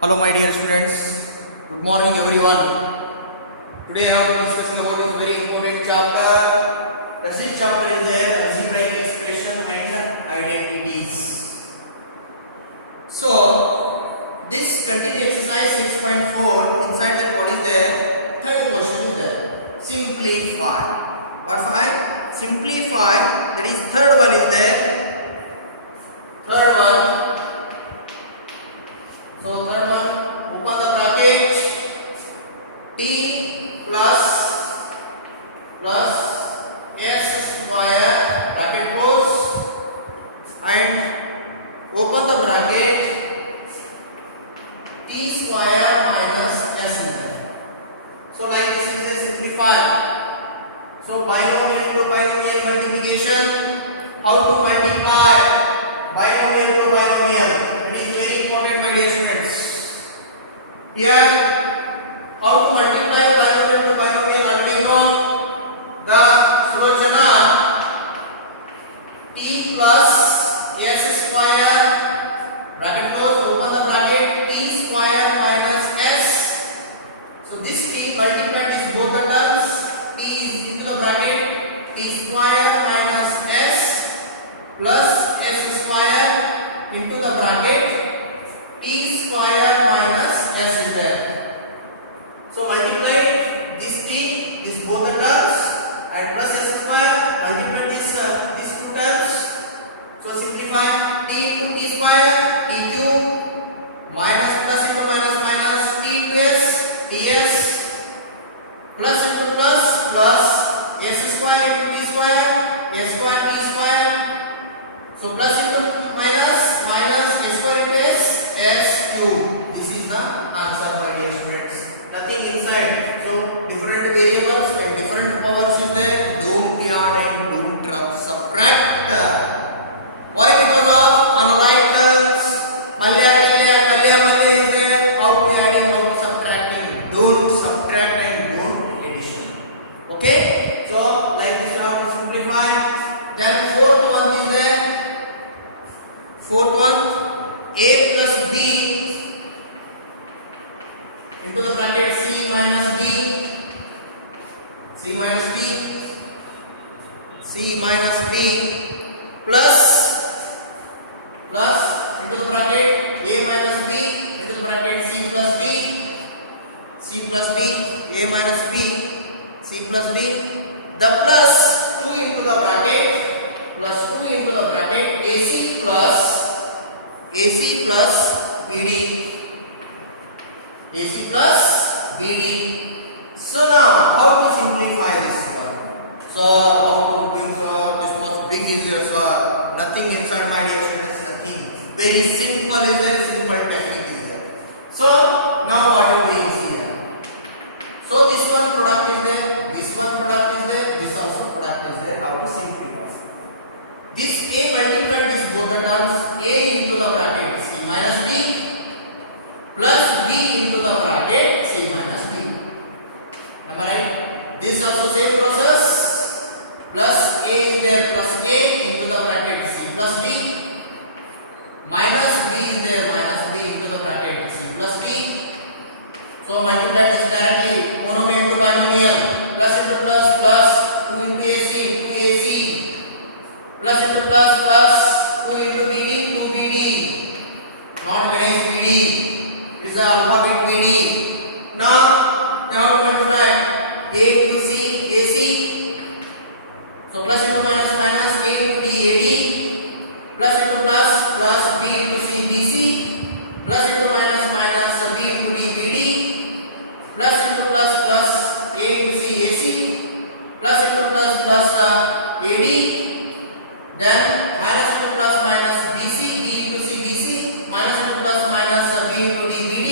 Hello my dear students, good morning everyone. Today I have to discuss about this very important chapter. The sixth chapter is there, algebraic expression and identities. So, this continue exercise 6.4, inside that what is there? Third question is there. Simplify. What five? Simplify, that is third one is there. Third one. So third one, open the bracket, t plus s square bracket close and open the bracket t square minus s is there. So like this is a simplify. So binomial to binomial multiplication, how to multiply binomial to binomial, that is very important my dear students. Here how to multiply binomial to binomial already known. The Sulojana t plus s square bracket close, open the bracket t square minus s. So this t multiply this both the terms, t is into the bracket t square minus s plus s square into the bracket t square minus s is there. So multiply this t, this both the terms and plus s square, multiply these two terms. So simplify t into t square, t cube minus plus into minus minus t into s, ts plus into plus plus s square into t square, s square t square. So plus into minus minus s square into s, s cube. This is the answer my dear students. Nothing inside. So different variables and different powers is there. Don't add and don't subtract. Why? Because of unlike terms. Malya is there. How to adding, how to subtracting. Don't subtract and don't addition. Okay. So like this now to simplify. Then fourth one is there. Fourth one, a plus b into the bracket c minus b, c minus b, c minus b plus into the bracket a minus b into the bracket c plus b, a minus b, c plus b. The plus 2 into the bracket, plus 2 into the bracket ac plus bd, AC plus BD. So now, how to simplify this one? So, how to do so? This was big easier, sir. Nothing inside my dear students, nothing. Very simple is there, simple technique is there. So, now what are we doing here? So, this one product is there, this one product is there, this also product is there. How to simplify? This A multiplied this both the terms, A into the bracket C minus B plus b into the bracket c minus b. Am I right? This also same process. Plus a is there, plus a into the bracket c plus b. Minus b is there, minus b into the bracket c plus b. So multiply this directly. Monomial into binomial. Plus into plus plus 2 into ac plus into plus plus 2 into bd 2bd. Not Ganesh bd. This is alphabet BD. Now, we have to multiply A to C, AC. So, plus into minus minus A into D, AD. Plus into plus plus B into C, BC. Plus into minus minus B into D, BD. Plus into plus plus A into C, AC. Plus into plus plus AD. Then minus into plus minus BC, B into C, BC. Minus into plus minus B into D, BD.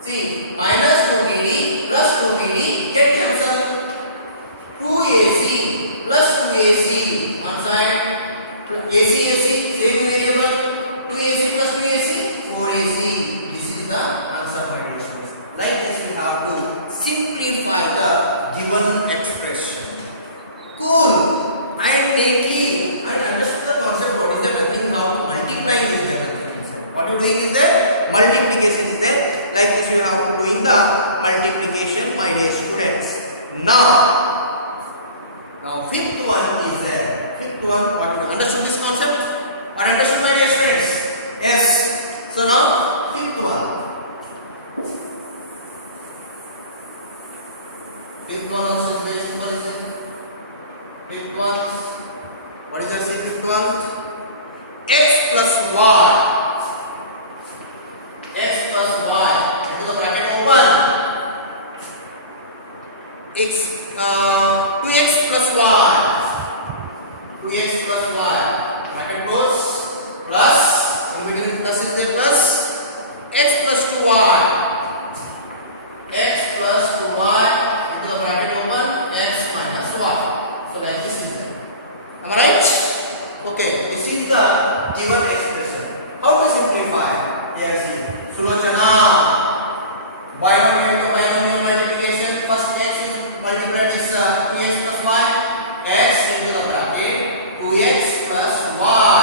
See, minus 2BD plus 2BD, get yourself 2AC plus 2AC one side, AC, same variable, 2AC plus 2AC, 4AC. This is the answer conditions. Like this, we have to simplify the given expression. Cool and neatly and understand the concept. What is the nothing now to multiply is there. What you are doing is there, multiplication is there. Like this, we have to do in the multiplication, my dear students. Now fifth one is there. Fifth one, what you understood this concept? Or understood, my dear students? Yes. So now fifth one. Fifth one also is very simple, is it? Fifth one. What is that? Fifth one? X plus y. X plus y. Into the bracket open. X 2x plus y. 2x plus y. Bracket goes plus. In between plus is there plus. X plus 2y. X plus 2y into the bracket open. X minus y. So like this is there. Am I right? Okay. This is the given expression. How to simplify? Yes. Sulochana. Binomial multiplication. First x is multiplied this 2x plus y. X into the bracket 2x plus y.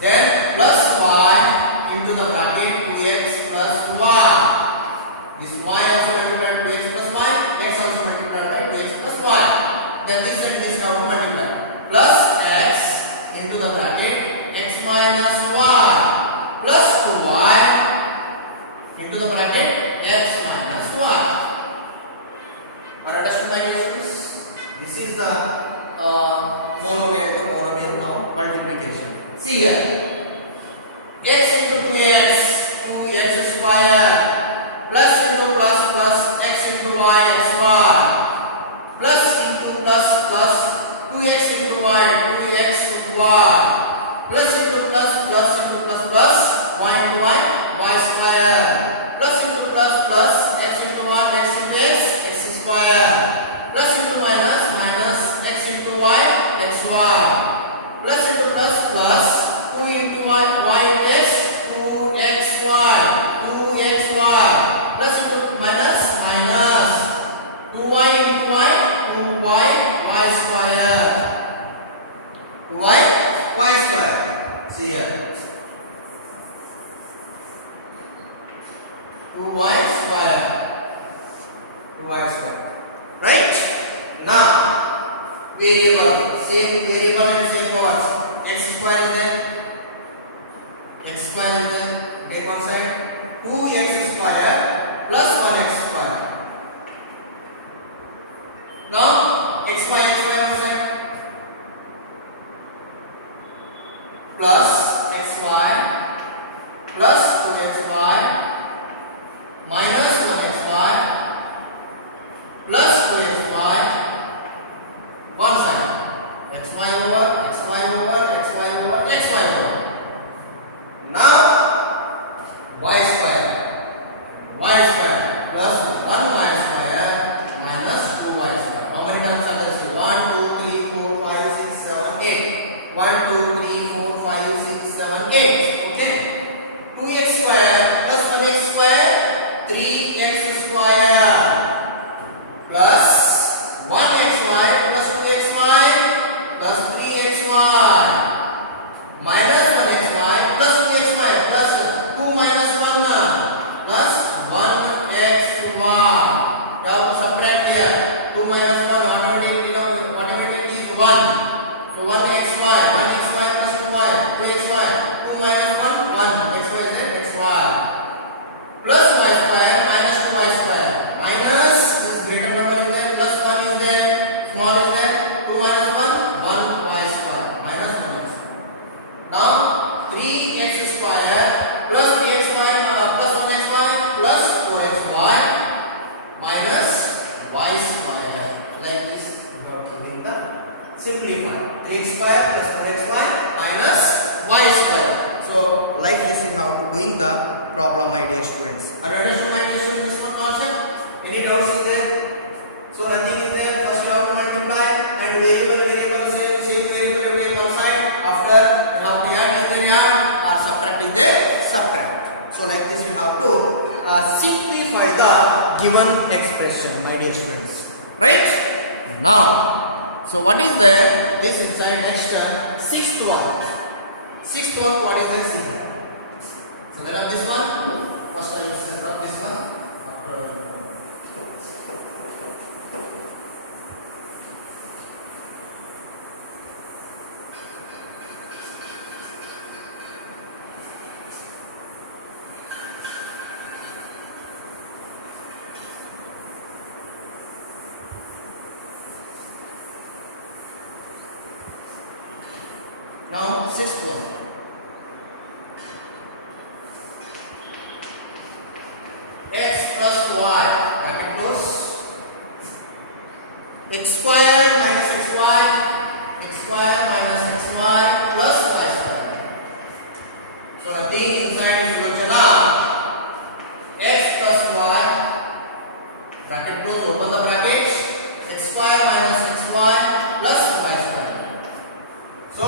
Then plus y into the bracket 2x plus y. This y also multiplied 2x plus y. X also multiplied by 2x plus y. Then this and this now multiply. Plus x into the bracket x minus y plus 2y into the bracket x minus y. Are understood, my dear students? This is the monomial multiplication. See here. X into 2x, 2x square plus into plus plus x into y, xy plus into plus plus 2x into y, 2x into y plus into plus plus into plus plus y into y, y square plus into plus plus x into y, x into x, x square plus into minus minus x into y, xy plus into plus plus 2 into y, y into x, 2xy, 2xy plus into minus minus 2y into y, 2y, y square, 2y, y square. See here. 2y square. 2y square. Right? Now, variable. Same variable and same words. X square is there. X square is there. Take one side. 2x square plus 1x square. Now, xy one side. Plus xy plus 2xy simplify the given expression, my dear students. Right? Now, so what is there? This inside next sixth one. Sixth one, what is this? So there are this one. First I will set up this one. Now, sixth one. X plus y, bracket close. X square minus xy, x square minus xy plus y square. So nothing inside is Sulochana. X plus y, bracket close, open the brackets. X square minus xy plus y square. So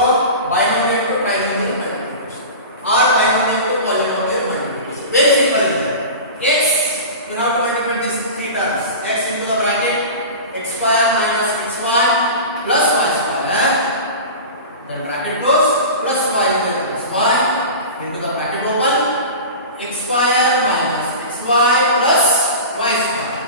binomial to trinomial multiplication or binomial to polynomial multiplication. Very simple. X, you have to multiply these three terms. X into the bracket, x square minus xy plus y square. Then bracket close, plus y plus y into the bracket open. X square minus xy plus y square.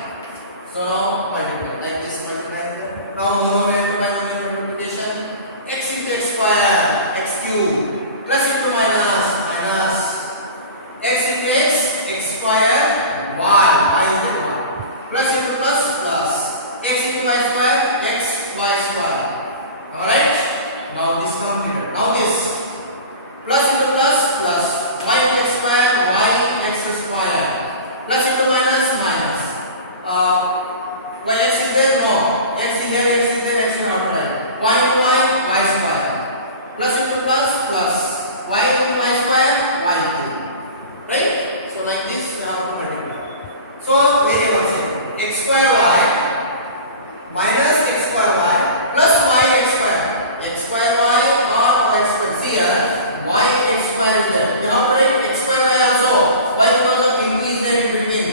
So now multiply like this, multiply here. Now monomial to binomial multiplication. X into x square, x cube, plus into minus, minus, x into x, x square, y, y is the y, plus into plus, plus, x into y square, x, y square. Alright? Now this completed. Now this, plus into plus, plus, y x square, y x square, plus into minus, minus. Well, x is there? No. X is there, x is there, x is not there. Y into y square. Plus into plus, plus, y into y square, y cube. Right? So like this, we have to multiply. So variables here. X square y minus x square y plus y x square. X square y or y square is here. Y x square is there. You have to write x square y also. Why? Because the p is there in between.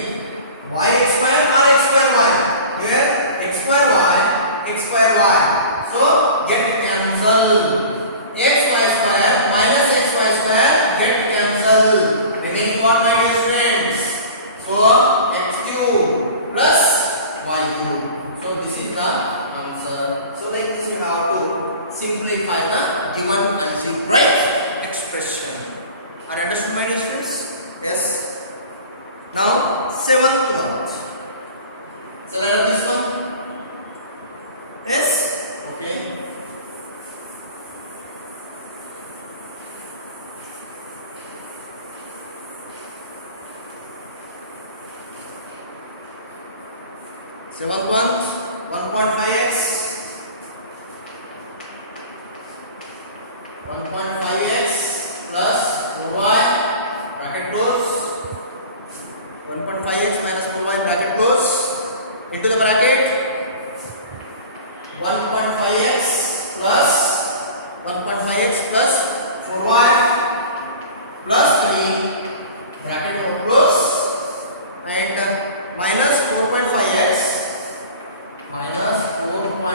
Y x square or x square y. Here x square y, x square y. So get cancel. X y square minus x y square get cancel. Remaining what, my dear students? So x cube plus y cube. So this is the answer. So like this you have to simplify the given right expression. Are you understood, my dear students? Yes. Now seventh one. So let us this one. Yes. Okay. Seventh one, 1.5x, 1.5x plus 4y, bracket close, 1.5x minus 4y, bracket close, into the bracket, 1.5x plus 1.5x plus 4y plus 3, bracket close, and minus 4.5x minus 4.5x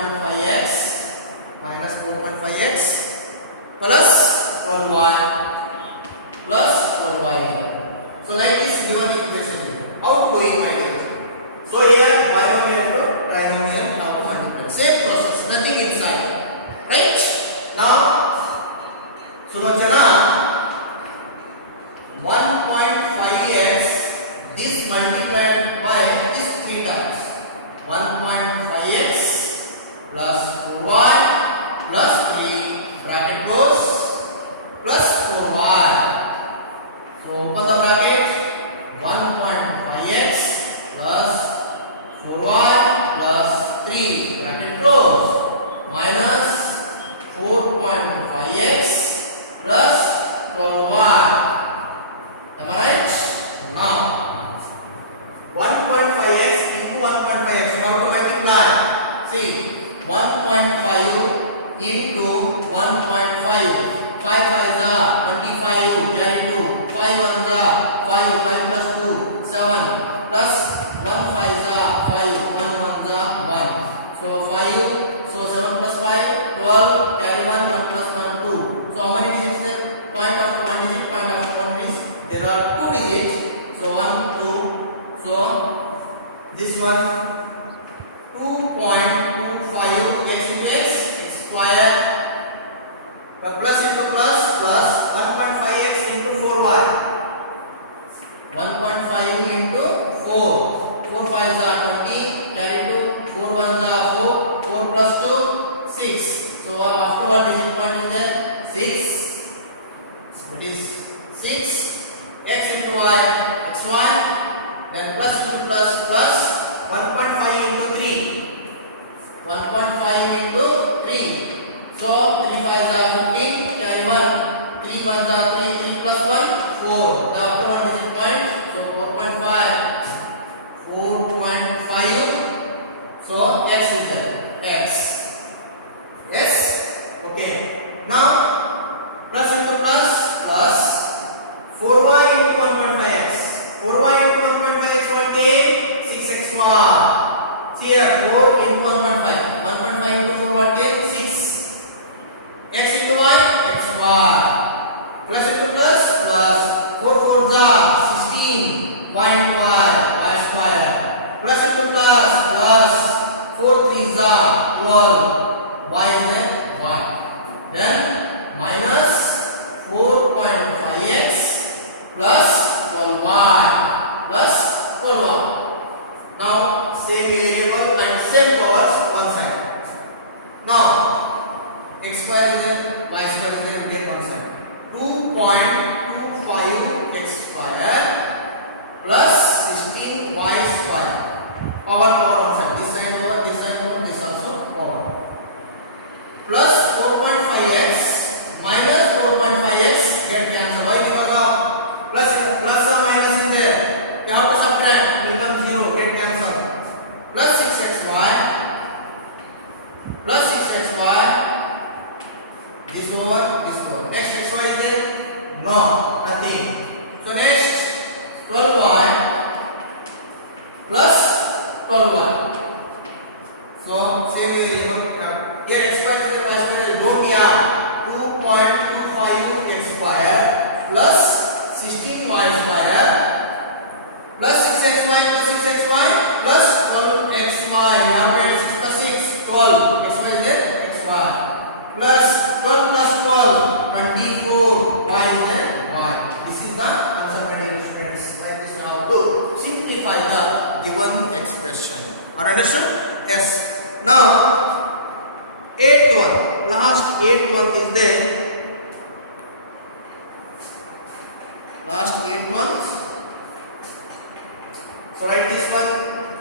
So write this one,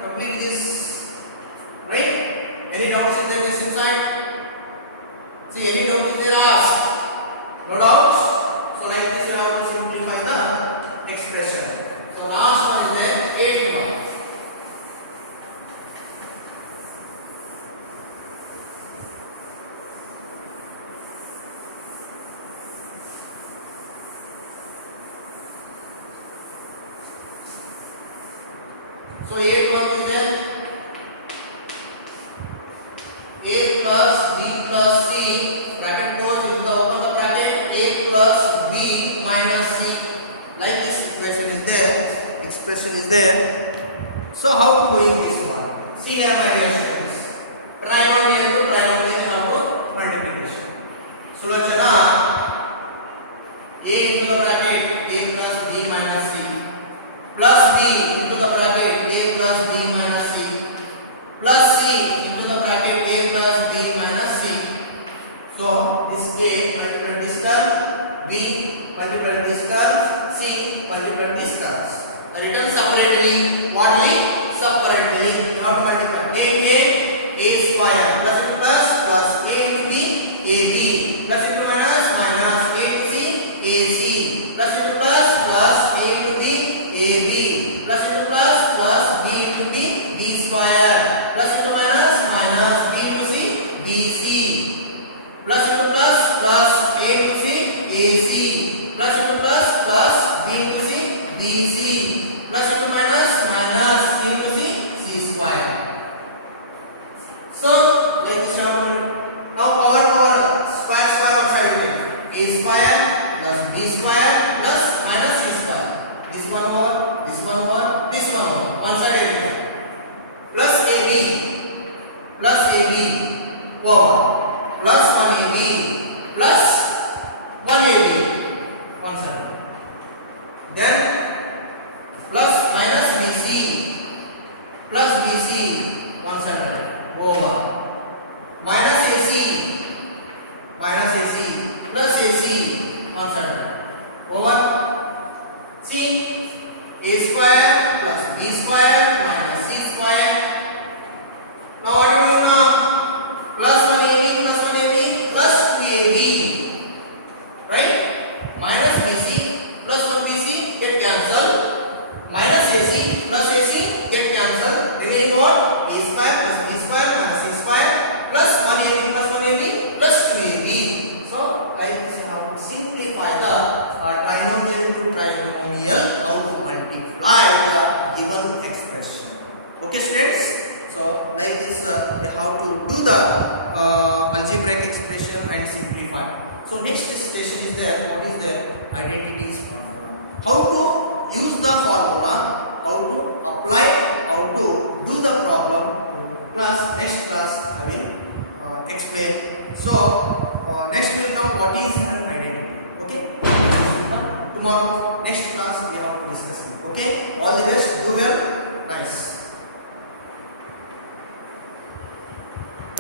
complete this, right? Any doubts in the question side? See, any doubt is there, ask. No doubts? So like this you have to simplify the expression. So last one is the 8th one. So 8th one is there a plus b plus c bracket close into the open the bracket a plus b minus c. Like this equation is there, expression is there. So how to doing this one? See here my dear students, trinomial to trinomial ನಾವು multiplication. Sulochana a into the bracket a plus b minus c plus b into the bracket a plus b minus c plus c into the bracket a plus b minus c. So this a multiplied this term, b multiplied this term, c multiplied this term. Written separately, what